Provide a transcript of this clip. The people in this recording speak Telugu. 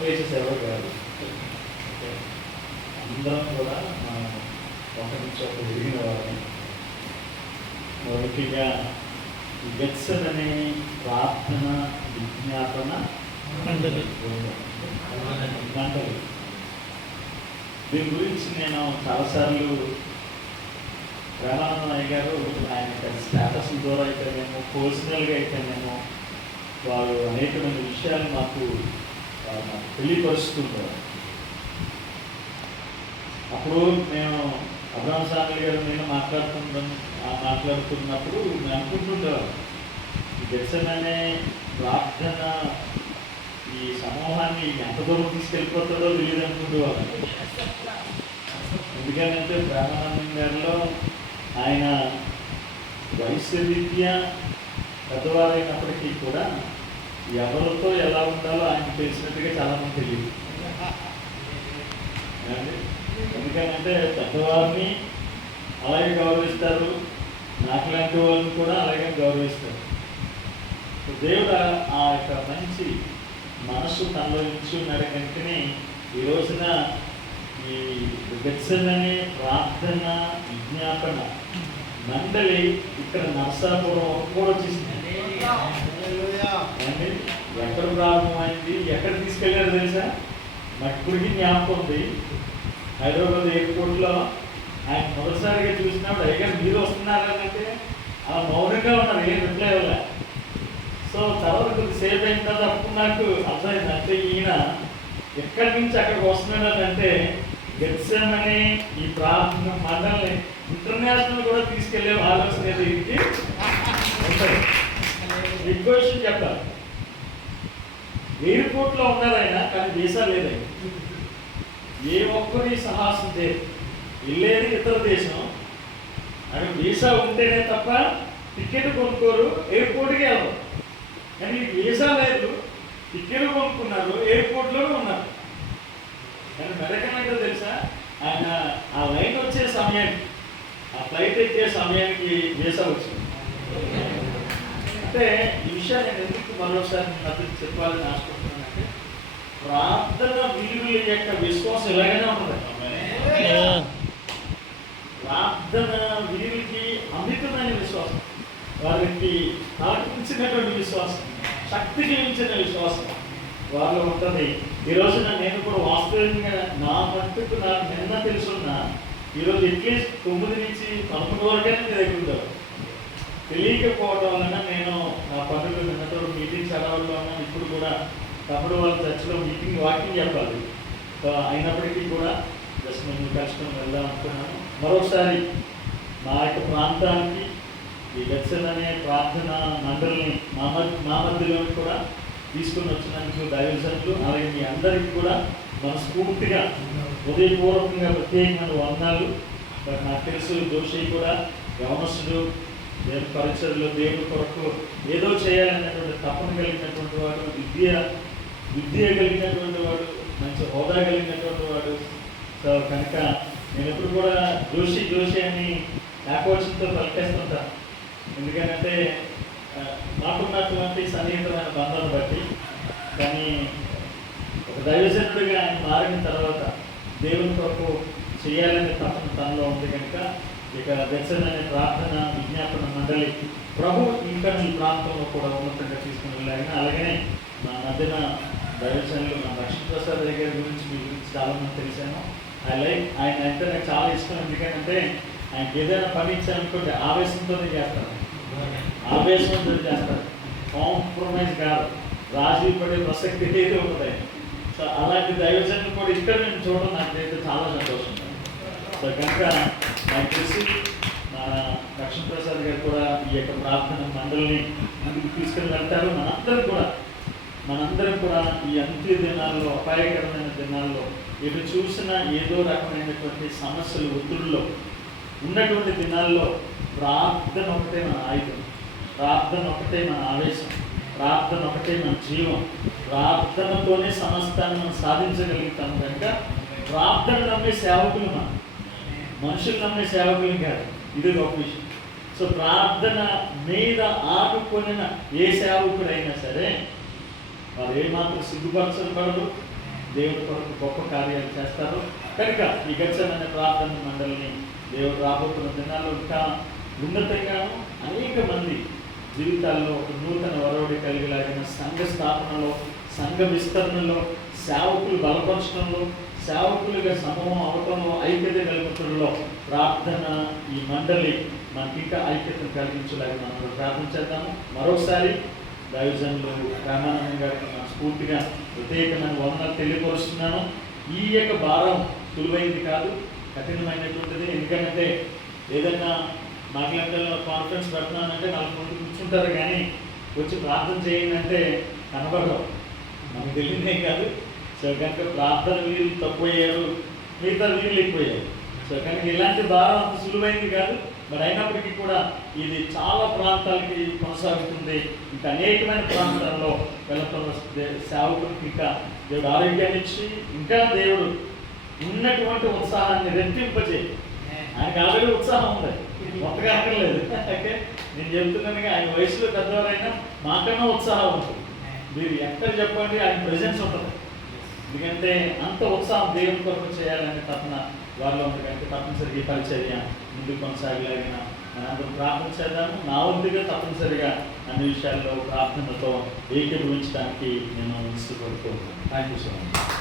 ప్లేసెస్ ఎవరు కాదు. అందరం కూడా మనం ఒకరి నుంచి ఒకరు ఎదిగిన వారిని. ముఖ్యంగా గెత్సెమనే ప్రార్థన విజ్ఞాపన మండలి. దీని గురించి నేను చాలాసార్లు ప్రేమానందయ్య గారు ఆయన స్టేటస్ ద్వారా అయితేనేమో పర్సనల్గా అయితేనేమో వారు అనేకమైన విషయాలు మాకు తెలియపరుస్తుంటారు. అప్పుడు మేము అబ్రహం సాగర్ గారు నేను మాట్లాడుతున్నప్పుడు మేము అనుకుంటుంటాం ఈ గెత్సెమనే ప్రార్థన ఈ సమూహాన్ని ఎంత దూరం తీసుకెళ్ళిపోతాడో తెలియదు అనుకుంటేవాళ్ళు. ఎందుకంటే ప్రేమానందం గారిలో ఆయన వయసు రీత్యా పెద్దవారైనప్పటికీ కూడా ఎవరితో ఎలా ఉండాలో ఆయనకు తెలిసినట్టుగా చాలామంది తెలియదు. ఎందుకంటే పెద్దవారిని అలాగే గౌరవిస్తారు, నాకు లాంటి వాళ్ళని కూడా అలాగే గౌరవిస్తారు. దేవుడు ఆ యొక్క మంచి మనసు తనలో ఇచ్చి ఉన్నాడు కనుకనే ఈ రోజున ఈ గెత్సెమనే ప్రార్థన విజ్ఞాపన మండలి ఇక్కడ నర్సాపురం కూడా వచ్చేసింది. ఎక్కడ ప్రారంభమైంది, ఎక్కడ తీసుకెళ్ళారు తెలుసా? మట్టికి జ్ఞాపకం ఉంది. హైదరాబాద్ ఎయిర్పోర్ట్లో ఆయన మొదటిసారిగా చూసినప్పుడు అయ్యగారు మీరు వస్తున్నారంటే అలా మౌనంగా ఉన్నారు, ఏం రిప్లై ఇవ్వలే. సో తర్వాత కొద్దిసేపు అయిన తర్వాత అప్పుడు నాకు అర్థమైంది, అంటే ఈయన ఎక్కడి నుంచి అక్కడికి వస్తున్నాడంటే గెత్సెమనే ఈ ప్రార్థన మండలిని ఇంటర్నేషనల్ కూడా తీసుకెళ్లే ఆలోచన దీనికి ఉంటుంది. ఇంకో విషయం చెప్తారు, ఎయిర్పోర్ట్లో ఉన్నారు ఆయన, కానీ వీసా లేదండి. ఏ ఒక్కరి సాహసం లేదు, వెళ్ళేది ఇతర దేశం, అక్కడ వీసా ఉంటేనే తప్ప టికెట్ కొనుక్కోరు, ఎయిర్పోర్ట్కి వెళ్ళరు. కానీ వీసా లేదు, టికెట్ కొనుక్కున్నారు, ఎయిర్పోర్ట్లోనే ఉన్నారు. కానీ మెడకం ఏంటో తెలుసా, ఆయన ఆ లైన్ వచ్చే సమయానికి, ఆ ఫ్లైట్ ఎక్కే సమయానికి వీసా వచ్చింది. అంటే ఈ విషయాన్ని నేను ఎందుకు మరోసారి మద్దతు చెప్పాలని ఆశపడుతున్నానంటే, ప్రార్థన వీరుల యొక్క విశ్వాసం ఎలాగైనా ఉంటుంది. ప్రార్థన వీరులకి అమితమైన విశ్వాసం, వారికి తాకించినటువంటి విశ్వాసం, శక్తికి మించిన విశ్వాసం వాళ్ళు ఉంటుంది. ఈ రోజున నేను కూడా వాస్తవంగా నా మట్టుకు నాకు నిన్న తెలుసున్నా ఈరోజు అట్లీస్ట్ 9 నుంచి 11 వరకైనా మీ దగ్గర ఉంటారు. తెలియకపోవడం వలన నేను నా పనులు నిన్నతో మీటింగ్స్ అడవడంలో ఉన్నాను. ఇప్పుడు కూడా తప్పుడు వాళ్ళ చర్చలో మీటింగ్ వాకింగ్ చెప్పాలి. సో అయినప్పటికీ కూడా జస్ట్ నేను కష్టం వెళ్దాం అనుకున్నాను. మరొకసారి మా యొక్క ప్రాంతానికి ఈ గెత్సెమనే ప్రార్థన మండలిని మా మధ్యలో కూడా తీసుకుని వచ్చినందుకు దైవజనులు అలాగే మీ అందరికీ కూడా మనస్ఫూర్తిగా హృదయపూర్వకంగా ప్రత్యేకమైన వందనాలు. బట్ నాకు తెలుసు జోషి కూడా యవనస్తుడు, దేవుని పరిచయలో దేవుని కొరకు ఏదో చేయాలనేటువంటి తపన కలిగినటువంటి వాడు, విద్య కలిగినటువంటి వాడు, మంచి హోదా కలిగినటువంటి వాడు. సో కనుక నేను ఎప్పుడు కూడా జోషి అని ఏకవచనంతో పలికేస్తుంటాను. ఎందుకంటే నాకున్నటువంటి సన్నిహితమైన బంధాలను బట్టి. కానీ ఒక దైవజనుడిగా ఆయన మారిన తర్వాత దేవుని కొరకు చేయాలనే తపన తనలో ఉంది కనుక ఇక గెత్సెమనే ప్రార్థన విజ్ఞాపన మండలి ప్రభు ఇంకా ఈ ప్రాంతంలో కూడా ఉన్నతంగా తీసుకుని వెళ్ళాయని. అలాగనే నా మధ్యన దైవజనులు నా లక్ష్మీ ప్రసాద్ గారి గురించి మీ గురించి చాలామంది తెలిసాను. ఆయన అంటే నాకు చాలా ఇష్టం. ఎందుకంటే ఆయనకి ఏదైనా పని ఇచ్చానుకోండి ఆవేశంతోనే చేస్తాను, ఆవేశంతో చేస్తాడు, కాంప్రమైజ్ కాదు, రాజీ పడే ప్రసక్తి ఏదో ఉంటుంది. సో అలాంటి దైవజనులు కూడా ఇక్కడ నేను చూడడం నాకైతే చాలా సంతోషం. సో కనుక నాకు తెలిసి మన లక్ష్మీ ప్రసాద్ గారు కూడా ఈ యొక్క ప్రార్థన మండలిని ముందుకు తీసుకెళ్ళి వెళ్తారు. మనందరం కూడా ఈ అంత్య దినాల్లో, అపాయకరమైన దినాల్లో ఎటు చూసినా ఏదో రకమైనటువంటి సమస్యలు ఒత్తిడిలో ఉన్నటువంటి దినాల్లో ప్రార్థన ఒకటే మన ఆయుధం, ప్రార్థన ఒకటే మన ఆవేశం, ప్రార్థన ఒకటే మన జీవం. ప్రార్థనతోనే సమస్తాన్ని మనం సాధించగలుగుతాం. కనుక ప్రార్థన నమ్మే సేవకులు మనం, మనుషులు నమ్మే సేవకులు కాదు. ఇది ఒక విషయం. సో ప్రార్థన మీద ఆడుకొనిన ఏ సేవకుడైనా సరే వారు ఏమాత్రం సిగ్గుపరచబడదు, దేవుడి కొరకు గొప్ప కార్యాలు చేస్తారు. కనుక ఈ గెత్సేమనే ప్రార్థన మండలిని దేవుడు రాబోతున్న దినాల్లో ఇంకా ఉన్నతంగాను అనేక మంది జీవితాల్లో ఒక నూతన వరవడి కలిగిలాగిన సంఘ స్థాపనలో, సంఘ విస్తరణలో, సేవకులు బలపరచడంలో, సేవకులుగా సమూహం అవటంలో, ఐక్యత కలుగుతుండలో ప్రార్థన ఈ మండలి మనకి ఇంకా ఐక్యతను కలిగించలేక మనం ప్రార్థన చేద్దాము. మరోసారి దైవజనులు రామానందం గారికి స్ఫూర్తిగా ప్రత్యేకమైన వందనాలు తెలియపరుస్తున్నాను. ఈ యొక్క భారం సులువైంది కాదు, కఠినమైనటువంటిది. ఎందుకంటే ఏదైనా మాట్లాడటంలో కాన్ఫరెన్స్ పెడుతున్నానంటే 4 మంది కూర్చుంటారు, కానీ వచ్చి ప్రార్థన చేయండి అంటే కనబడదు, మనకు తెలియదే కాదు. సో కనుక ప్రార్థన వీళ్ళు తక్కువయ్యారు, మిగతా వీళ్ళు ఎక్కువయ్యారు. సో కనుక ఇలాంటి భారం అంత సులువైంది కాదు. మరి అయినప్పటికీ కూడా ఇది చాలా ప్రాంతాలకి కొనసాగుతుంది. ఇంకా అనేకమైన ప్రాంతాల్లో వెళుతున్న సేవకుడికి ఇంకా దేవుడు ఆరోగ్యాన్ని ఇచ్చి ఇంకా దేవుడు ఉన్నటువంటి ఉత్సాహాన్ని రెట్టింపజేయి. ఆయనకి ఆల్రెడీ ఉత్సాహం ఉంది, కొత్తగా అక్కర్లేదు. ఓకే, నేను చెప్తున్నాను, ఆయన వయసులో పెద్దవారైనా మాకన్నా ఉత్సాహం ఉంటుంది. మీరు ఎక్కడ చెప్పండి ఆయన ప్రెజెన్స్ ఉంటుంది. ఎందుకంటే అంత ఉత్సాహం దేవుని కొరకు చేయాలని తపన వారిలో ఉంది. కనుక తప్పనిసరిగా ఈ పరిచర్య ముందుకు కొనసాగలాగిన మనందరం ప్రార్థన చేద్దాము. నా వంతుగా తప్పనిసరిగా అన్ని విషయాల్లో ప్రార్థనతో ఏకీభవించడానికి నేను ఇష్టపడుతున్నాను. Thank you so much.